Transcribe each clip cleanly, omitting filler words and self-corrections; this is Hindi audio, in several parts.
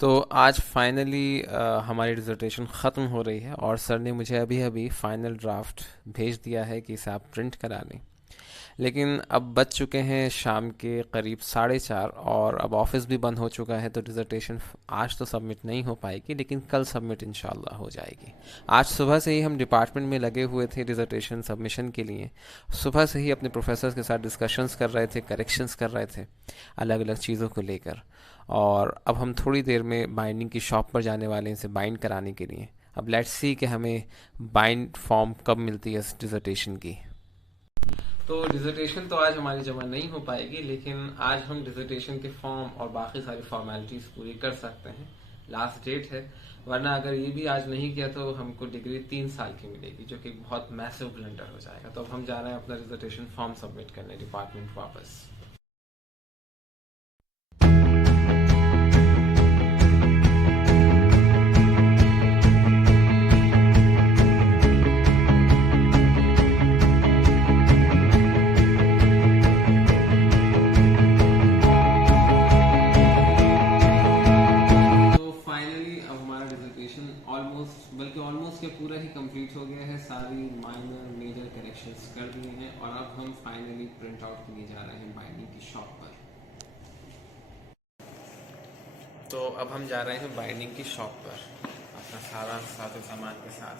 तो आज फाइनली हमारी डिसर्टेशन ख़त्म हो रही है और सर ने मुझे अभी अभी फ़ाइनल ड्राफ्ट भेज दिया है कि इसे आप प्रिंट करा लें। लेकिन अब बज चुके हैं शाम के करीब 4:30 और अब ऑफिस भी बंद हो चुका है, तो डिसर्टेशन आज तो सबमिट नहीं हो पाएगी, लेकिन कल सबमिट इंशाल्लाह हो जाएगी। आज सुबह से ही हम डिपार्टमेंट में लगे हुए थे डिसर्टेशन सबमिशन के लिए। सुबह से ही अपने प्रोफेसर्स के साथ डिस्कशंस कर रहे थे, करेक्शंस कर रहे थे अलग अलग चीज़ों को लेकर। और अब हम थोड़ी देर में बाइंडिंग की शॉप पर जाने वाले हैं इसे बाइंड कराने के लिए। अब लेट्स सी कि हमें बाइंड फॉर्म कब मिलती है इस डिसर्टेशन की। तो डिसर्टेशन तो आज हमारी जमा नहीं हो पाएगी, लेकिन आज हम डिसर्टेशन के फॉर्म और बाकी सारी फॉर्मेलिटीज़ पूरी कर सकते हैं। लास्ट डेट है, वरना अगर ये भी आज नहीं किया तो हमको डिग्री 3 साल की मिलेगी, जो कि बहुत मैसिव ब्लंडर हो जाएगा। तो अब हम जा रहे हैं अपना डिसर्टेशन फॉर्म सबमिट करने डिपार्टमेंट वापस। तो फाइनली अब हमारा डिसर्टेशन ऑलमोस्ट, बल्कि ऑलमोस्ट क्या पूरा ही कंप्लीट हो गया है। सारी माइनर मेजर करेक्शंस कर दिए हैं और अब हम फाइनली प्रिंट आउट के लिए जा रहे हैं बाइंडिंग की शॉप पर। तो अब हम जा रहे हैं बाइंडिंग की शॉप पर अपना सारा साथ सामान के साथ।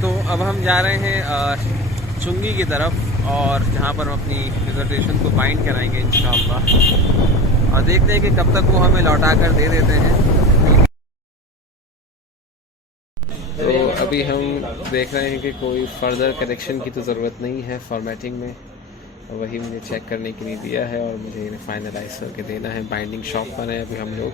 तो अब हम जा रहे हैं चुंगी की तरफ, और जहाँ पर हम अपनी डिसर्टेशन को बाइंड कराएंगे इंशाअल्लाह, और देखते हैं कि कब तक वो हमें लौटा कर दे देते हैं। तो अभी हम देख रहे हैं कि कोई फर्दर करेक्शन की तो ज़रूरत नहीं है फॉर्मेटिंग में, वही मुझे चेक करने के लिए दिया है और मुझे इन्हें फाइनलाइज करके देना है। बाइंडिंग शॉप पर है अभी हम लोग।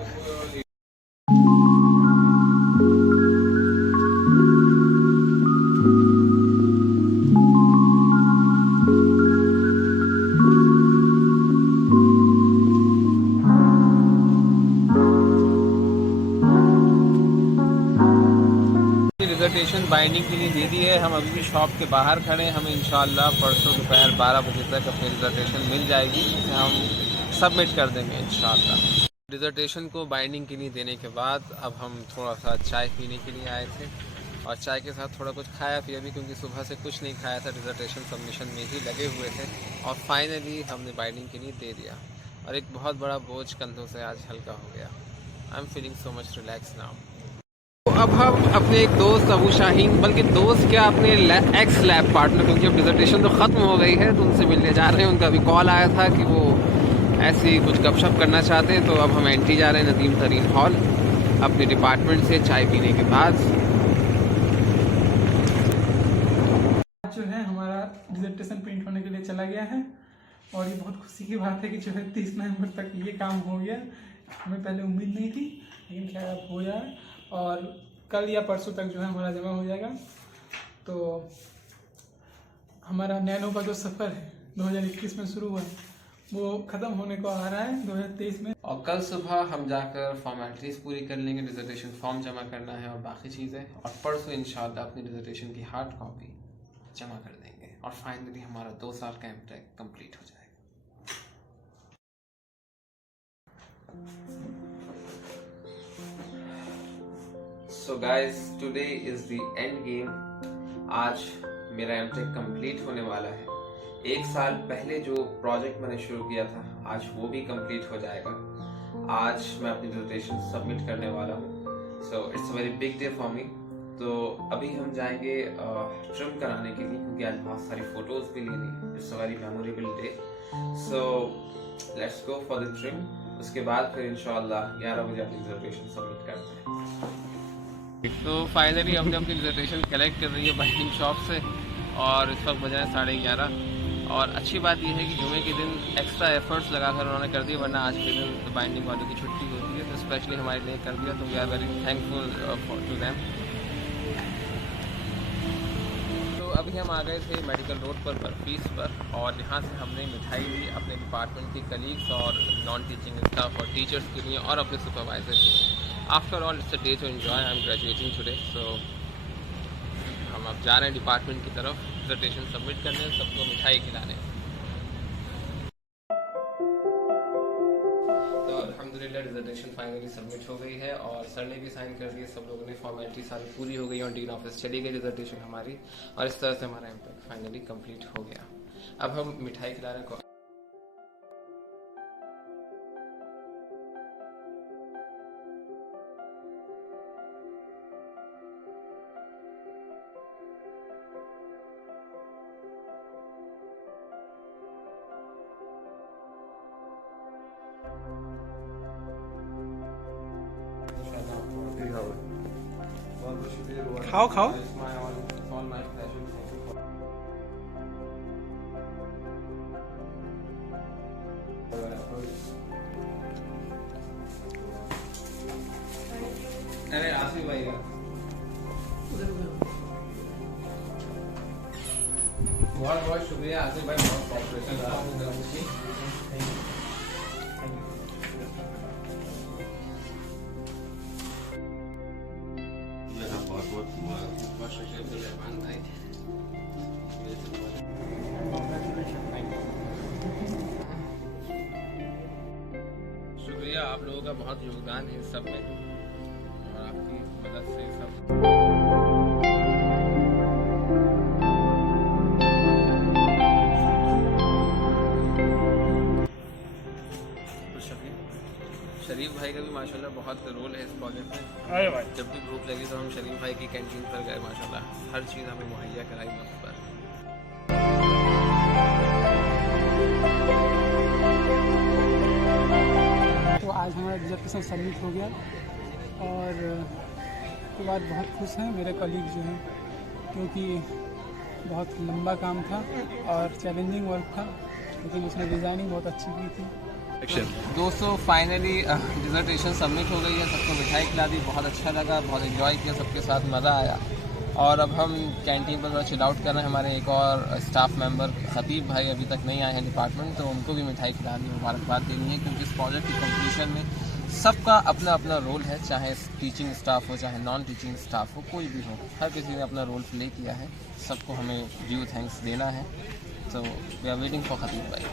डिसर्टेशन बाइंडिंग के लिए दे दी है, हम अभी भी शॉप के बाहर खड़े हैं। हमें इंशाल्लाह परसों दोपहर 12 बजे तक अपनी डिसर्टेशन मिल जाएगी, जिसे हम सबमिट कर देंगे इंशाल्लाह। डिसर्टेशन को बाइंडिंग के लिए देने के बाद अब हम थोड़ा सा चाय पीने के लिए आए थे, और चाय के साथ थोड़ा कुछ खाया पिया भी, क्योंकि सुबह से कुछ नहीं खाया था, डिसर्टेशन सबमिशन में ही लगे हुए थे। और फाइनली हमने बाइंडिंग के लिए दे दिया और एक बहुत बड़ा बोझ कंधों से आज हल्का हो गया। I am feeling so much relax now. तो अब हम अपने एक दोस्त अबू शाहीन, बल्कि दोस्त क्या, अपने एक्स लैब पार्टनर, क्योंकि अब डिसर्टेशन तो ख़त्म हो गई है, तो उनसे मिलने जा रहे हैं। उनका अभी कॉल आया था कि वो ऐसे ही कुछ गपशप करना चाहते हैं। तो अब हम एंट्री जा रहे हैं नदीम तरीन हॉल अपने डिपार्टमेंट से चाय पीने के बाद। जो है हमारा डिसर्टेशन प्रिंट होने के लिए चला गया है, और ये बहुत खुशी की बात है कि जो है 30 नवंबर तक ये काम हो गया। हमें पहले उम्मीद नहीं थी, लेकिन खैर अब हो जाए, और कल या परसों तक जो है हमारा जमा हो जाएगा। तो हमारा नैनो का जो सफ़र है 2021 में शुरू हुआ है, वो ख़त्म होने को आ रहा है 2023 में। और कल सुबह हम जाकर फॉर्मेलिटीज़ पूरी कर लेंगे, डिसर्टेशन फॉर्म जमा करना है और बाकी चीज़ें, और परसों इंशाल्लाह अपनी डिसर्टेशन की हार्ड कॉपी जमा कर देंगे, और फाइनली हमारा 2 साल का एमटेक कंप्लीट हो जाएगा। So guys, today is the end game. आज मेरा एमटेक कंप्लीट होने वाला है। 1 साल पहले जो प्रोजेक्ट मैंने शुरू किया था, आज वो भी कंप्लीट हो जाएगा। आज मैं अपनी डिसर्टेशन सबमिट करने वाला हूँ। So it's a very big day for me. तो अभी हम जाएंगे ट्रिम कराने के लिए, क्योंकि आज बहुत सारी फ़ोटोज़ भी लेनी है। It's a very memorable day. So let's go for the trim. उसके बाद फिर इंशाल्लाह 11 बजे अपनी डिसर्टेशन सबमिट करते हैं। तो फाइनली हमने अपनी डिसर्टेशन कलेक्ट कर रही है बाइंडिंग शॉप से, और इस वक्त बजाय 11:30। और अच्छी बात यह है कि जुमे के दिन एक्स्ट्रा एफर्ट्स लगाकर उन्होंने कर दिए, वरना आज के दिन तो बाइंडिंग वालों की छुट्टी होती है, तो स्पेशली हमारे लिए कर दिया। तो we are very thankful to them. तो अभी हम आ गए थे मेडिकल रोड पर बर्फीस पर, और यहाँ से हमने मिठाई ली अपने डिपार्टमेंट के कलीग्स और नॉन टीचिंग स्टाफ और टीचर्स के लिए, और अपने सुपरवाइजर के लिए। After all, it's a day to enjoy. I'm graduating today, so हम अब जा रहे हैं डिपार्टमेंट की तरफ डिसर्टेशन सबमिट करने, सबको मिठाई खिलाने। तो अल्हम्दुलिल्लाह डिसर्टेशन फाइनली सबमिट हो गई है और सर ने भी साइन कर दिए, सब लोगों ने फॉर्मेलिटी सारी पूरी हो गई और डीन ऑफिस चली गई डिसर्टेशन हमारी, और इस तरह से हमारा एमटेक फाइनली कंप्लीट हो गया। अब हम मिठाई खिला रहे हैं। खाओ खाओ। अरे आसिफ भाई का बहुत बहुत शुक्रिया आसिफ भाई, बहुत कॉपरेशन रहा आपकी तरफ से। बहुत शुक्रिया रहमान भाई। शुक्रिया, आप लोगों का बहुत योगदान है इस सब में और आपकी मदद से सब। शरीफ भाई का भी माशाल्लाह बहुत रोल है इस प्रोजेक्ट में। अरे भाई, जब भी भूख लगी तो हम शरीफ भाई की कैंटीन पर गए, माशाल्लाह हर चीज़ हमें मुहैया कराई वक्त पर। तो आज हमारा डिसर्टेशन सबमिट हो गया और उसके बाद बहुत खुश हैं मेरे कलीग जो हैं, क्योंकि बहुत लंबा काम था और चैलेंजिंग वर्क था, लेकिन उसने डिज़ाइनिंग बहुत अच्छी की थी। दोस्तों फाइनली डिसर्टेशन सबमिट हो गई है, सबको मिठाई खिला दी, बहुत अच्छा लगा, बहुत एंजॉय किया, सबके साथ मज़ा आया। और अब हम कैंटीन पर थोड़ा चिल आउट कर रहे हैं। हमारे एक और स्टाफ मेंबर खतीब भाई अभी तक नहीं आए हैं डिपार्टमेंट, तो उनको भी मिठाई खिलानी, मुबारकबाद देनी है, क्योंकि इस प्रोजेक्ट की कंप्लीशन में सबका अपना अपना रोल है, चाहे टीचिंग स्टाफ हो चाहे नॉन टीचिंग स्टाफ हो, कोई भी हो, हर किसी ने अपना रोल प्ले किया है। सबको हमें ड्यू थैंक्स देना है। तो वी आर वेटिंग फॉर खतीब भाई।